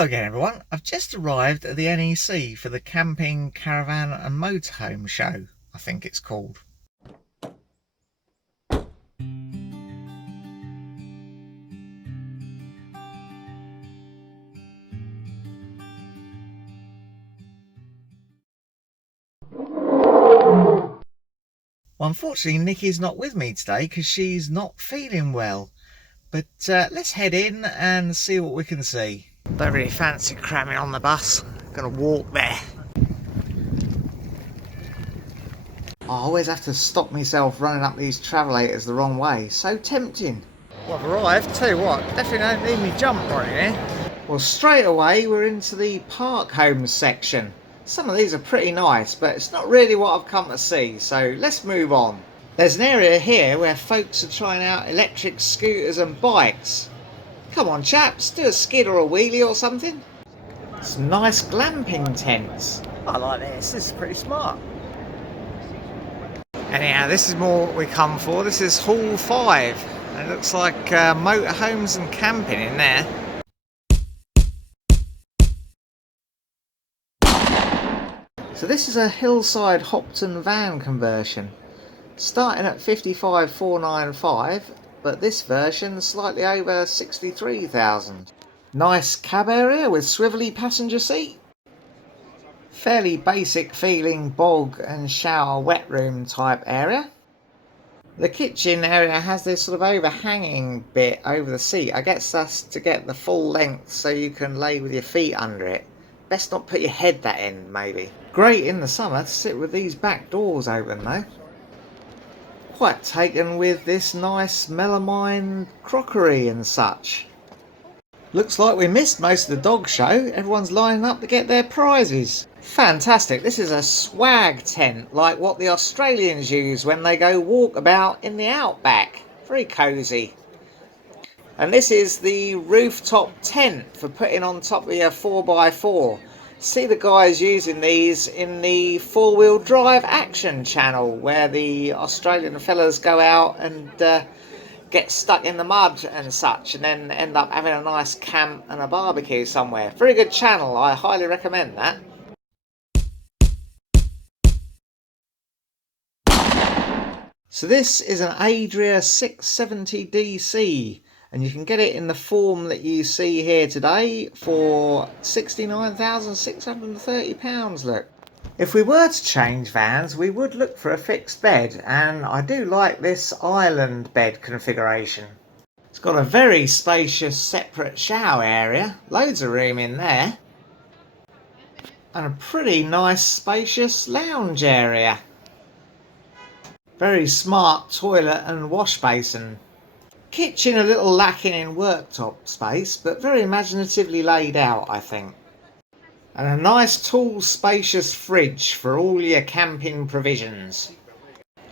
Hello again everyone, I've just arrived at the NEC for the Camping, Caravan and Motorhome Show, I think it's called. Well, unfortunately Nikki's not with me today because she's not feeling well, but let's head in and see what we can see. Don't really fancy cramming on the bus, gonna walk there. I always have to stop myself running up these travellators the wrong way, so tempting. Well, I've arrived, tell you what, definitely don't need me jump right here. Well, straight away we're into the park homes section. Some of these are pretty nice, but it's not really what I've come to see, so let's move on. There's an area here where folks are trying out electric scooters and bikes. Come on chaps, do a skid or a wheelie or something. Some nice glamping tents. I like this is pretty smart. Anyhow, this is more what we come for. This is Hall 5. It looks like motorhomes and camping in there. So this is a Hillside Hopton van conversion. Starting at 55,495, but this version slightly over 63,000. Nice cab area with swivelly passenger seat. Fairly basic feeling bog and shower wet room type area. The kitchen area has this sort of overhanging bit over the seat. I guess that's to get the full length so you can lay with your feet under it. Best not put your head that end maybe. Great in the summer to sit with these back doors open though. Quite taken with this nice melamine crockery and such. Looks like we missed most of the dog show. Everyone's lining up to get their prizes. Fantastic. This is a swag tent like what the Australians use when they go walkabout in the outback. Very cosy. And this is the rooftop tent for putting on top of your 4x4. See the guys using these in the four-wheel drive action channel where the Australian fellas go out and get stuck in the mud and such and then end up having a nice camp and a barbecue somewhere. Very good channel, I highly recommend that. So this is an Adria 670 DC and you can get it in the form that you see here today for £69,630, look. If we were to change vans, we would look for a fixed bed, and I do like this island bed configuration. It's got a very spacious separate shower area, loads of room in there, and a pretty nice spacious lounge area. Very smart toilet and wash basin. Kitchen a little lacking in worktop space, but very imaginatively laid out, I think. And a nice tall spacious fridge for all your camping provisions.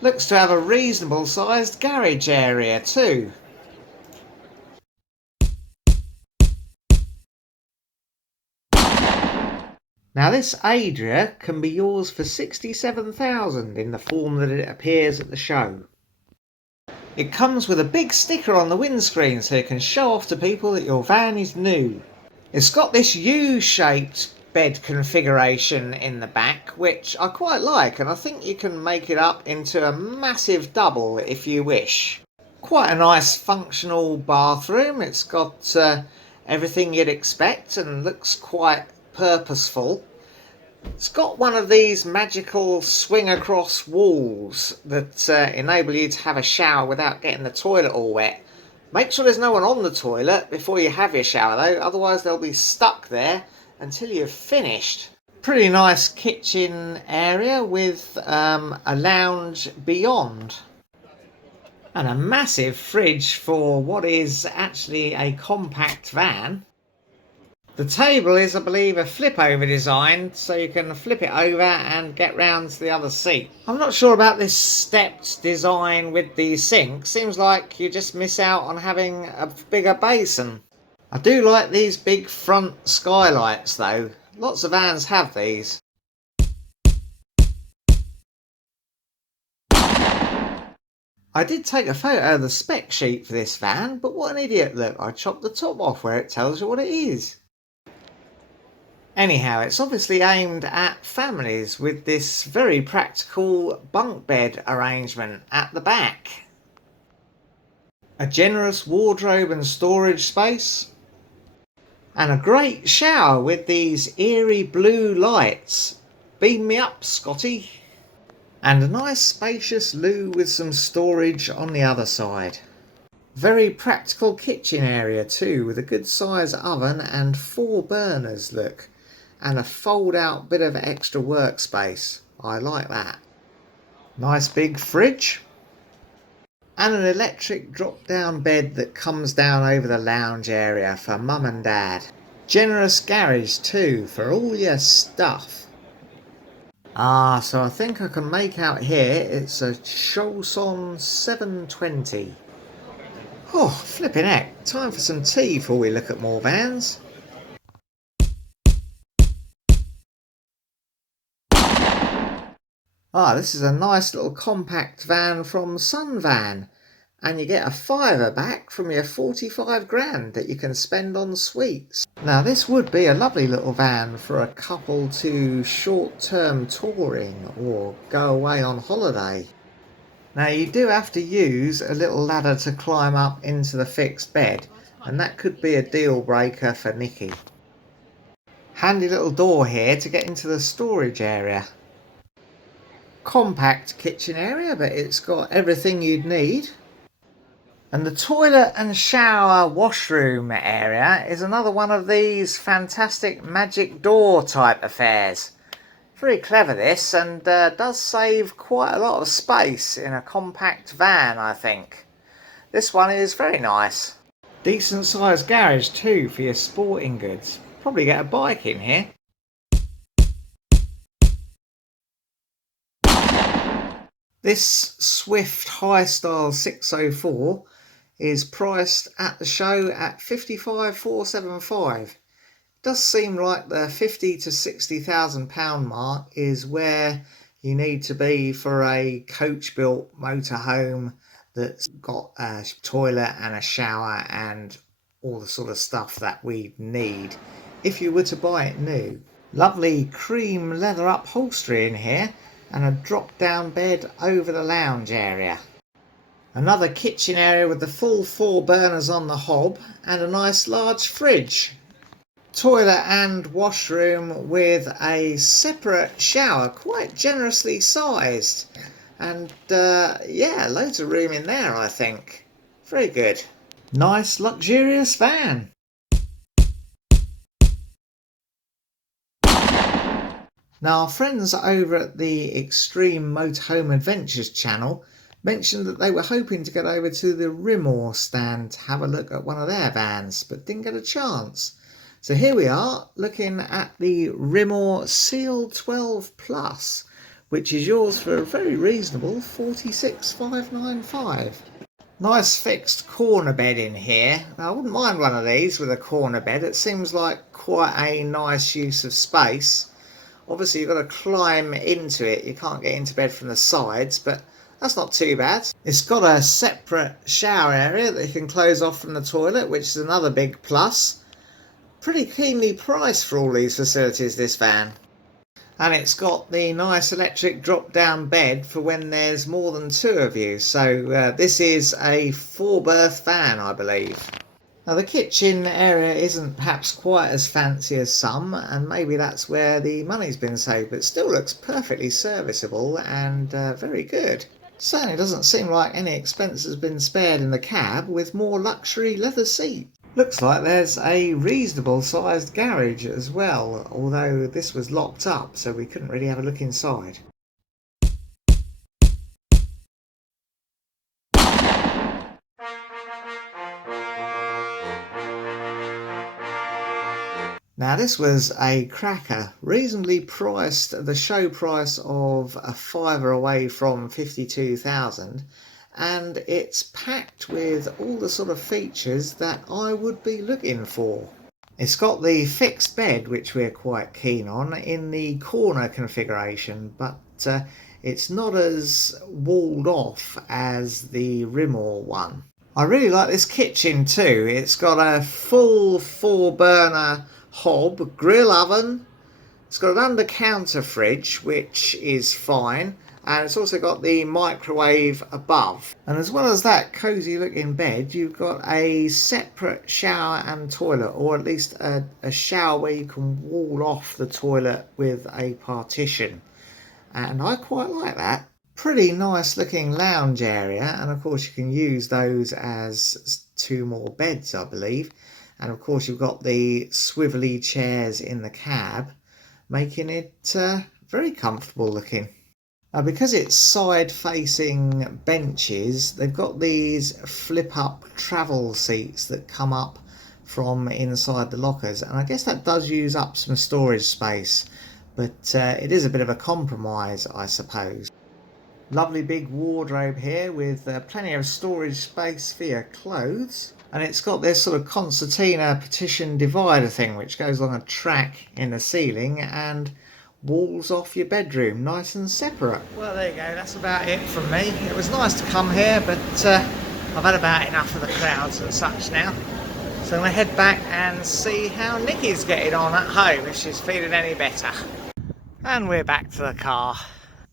Looks to have a reasonable sized garage area too. Now this Adria can be yours for 67,000 in the form that it appears at the show. It comes with a big sticker on the windscreen so you can show off to people that your van is new. It's got this U-shaped bed configuration in the back, which I quite like, and I think you can make it up into a massive double if you wish. Quite a nice functional bathroom. It's got everything you'd expect and looks quite purposeful. It's got one of these magical swing across walls that enable you to have a shower without getting the toilet all wet. Make sure there's no one on the toilet before you have your shower though, otherwise they'll be stuck there until you've finished. Pretty nice kitchen area with a lounge beyond. And a massive fridge for what is actually a compact van. The table is, I believe, a flip over design, so you can flip it over and get round to the other seat. I'm not sure about this stepped design with the sink. Seems like you just miss out on having a bigger basin. I do like these big front skylights though. Lots of vans have these. I did take a photo of the spec sheet for this van, but what an idiot, look, I chopped the top off where it tells you what it is. Anyhow, it's obviously aimed at families with this very practical bunk bed arrangement at the back. A generous wardrobe and storage space. And a great shower with these eerie blue lights. Beam me up, Scotty. And a nice spacious loo with some storage on the other side. Very practical kitchen area too, with a good size oven and 4 burners, look. And a fold out bit of extra workspace. I like that. Nice big fridge. And an electric drop down bed that comes down over the lounge area for mum and dad. Generous garage too for all your stuff. So I think I can make out here it's a Chausson 720. Oh, flipping heck, time for some tea before we look at more vans. This is a nice little compact van from Sun Van, and you get a £5 back from your 45 grand that you can spend on sweets. Now this would be a lovely little van for a couple to short-term touring or go away on holiday. Now you do have to use a little ladder to climb up into the fixed bed, and that could be a deal breaker for Nikki. Handy little door here to get into the storage area. Compact kitchen area, but it's got everything you'd need. And the toilet and shower washroom area is another one of these fantastic magic door type affairs. Very clever this, and does save quite a lot of space in a compact van, I think. This one is very nice. Decent sized garage too for your sporting goods. Probably get a bike in here. This Swift High Style 604 is priced at the show at 55,475. Does seem like the 50 to 60,000 pound mark is where you need to be for a coach built motorhome that's got a toilet and a shower and all the sort of stuff that we need if you were to buy it new. Lovely cream leather upholstery in here and a drop down bed over the lounge area. Another kitchen area with the full 4 burners on the hob and a nice large fridge. Toilet and washroom with a separate shower, quite generously sized, and yeah, loads of room in there I think. Very good. Nice luxurious van. Now our friends over at the Extreme Motorhome Adventures channel mentioned that they were hoping to get over to the Rimor stand to have a look at one of their vans, but didn't get a chance. So here we are looking at the Rimor Seal 12 Plus, which is yours for a very reasonable 46,595. Nice fixed corner bed in here. Now I wouldn't mind one of these with a corner bed. It seems like quite a nice use of space. Obviously you've got to climb into it. You can't get into bed from the sides, but that's not too bad. It's got a separate shower area that you can close off from the toilet, which is another big plus. Pretty keenly priced for all these facilities, this van. And it's got the nice electric drop down bed for when there's more than 2 of you. So this is a 4-berth van, I believe. Now the kitchen area isn't perhaps quite as fancy as some, and maybe that's where the money's been saved, but still looks perfectly serviceable and very good. Certainly doesn't seem like any expense has been spared in the cab, with more luxury leather seats. Looks like there's a reasonable sized garage as well, although this was locked up so we couldn't really have a look inside. Now this was a cracker, reasonably priced, the show price of a £5 away from 52,000, and it's packed with all the sort of features that I would be looking for. It's got the fixed bed, which we're quite keen on, in the corner configuration, but it's not as walled off as the Rimor one. I really like this kitchen too. It's got a full 4-burner hob, grill oven. It's got an under counter fridge, which is fine, and it's also got the microwave above. And as well as that cosy looking bed, you've got a separate shower and toilet, or at least a shower where you can wall off the toilet with a partition. And I quite like that. Pretty nice looking lounge area, and of course you can use those as 2 more beds, I believe. And of course you've got the swivelly chairs in the cab, making it very comfortable looking. Because it's side facing benches, they've got these flip up travel seats that come up from inside the lockers, and I guess that does use up some storage space, but it is a bit of a compromise, I suppose. Lovely big wardrobe here with plenty of storage space for your clothes. And it's got this sort of concertina partition divider thing which goes along a track in the ceiling and walls off your bedroom nice and separate. Well, there you go, that's about it from me. It was nice to come here, but I've had about enough of the crowds and such now. So I'm going to head back and see how Nikki's getting on at home, if she's feeling any better. And we're back to the car.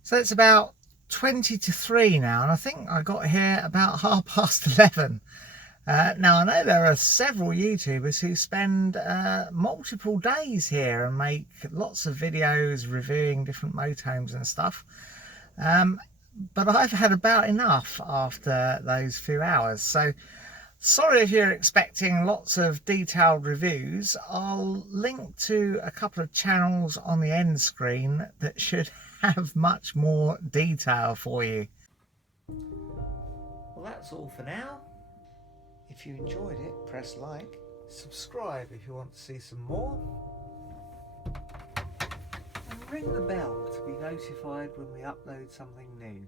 So it's about 20 to 3 now, and I think I got here about 11:30. Now I know there are several YouTubers who spend multiple days here and make lots of videos reviewing different motorhomes and stuff, but I've had about enough after those few hours, so sorry if you're expecting lots of detailed reviews. I'll link to a couple of channels on the end screen that should have much more detail for you. Well, that's all for now. If you enjoyed it, press like, subscribe if you want to see some more, and ring the bell to be notified when we upload something new.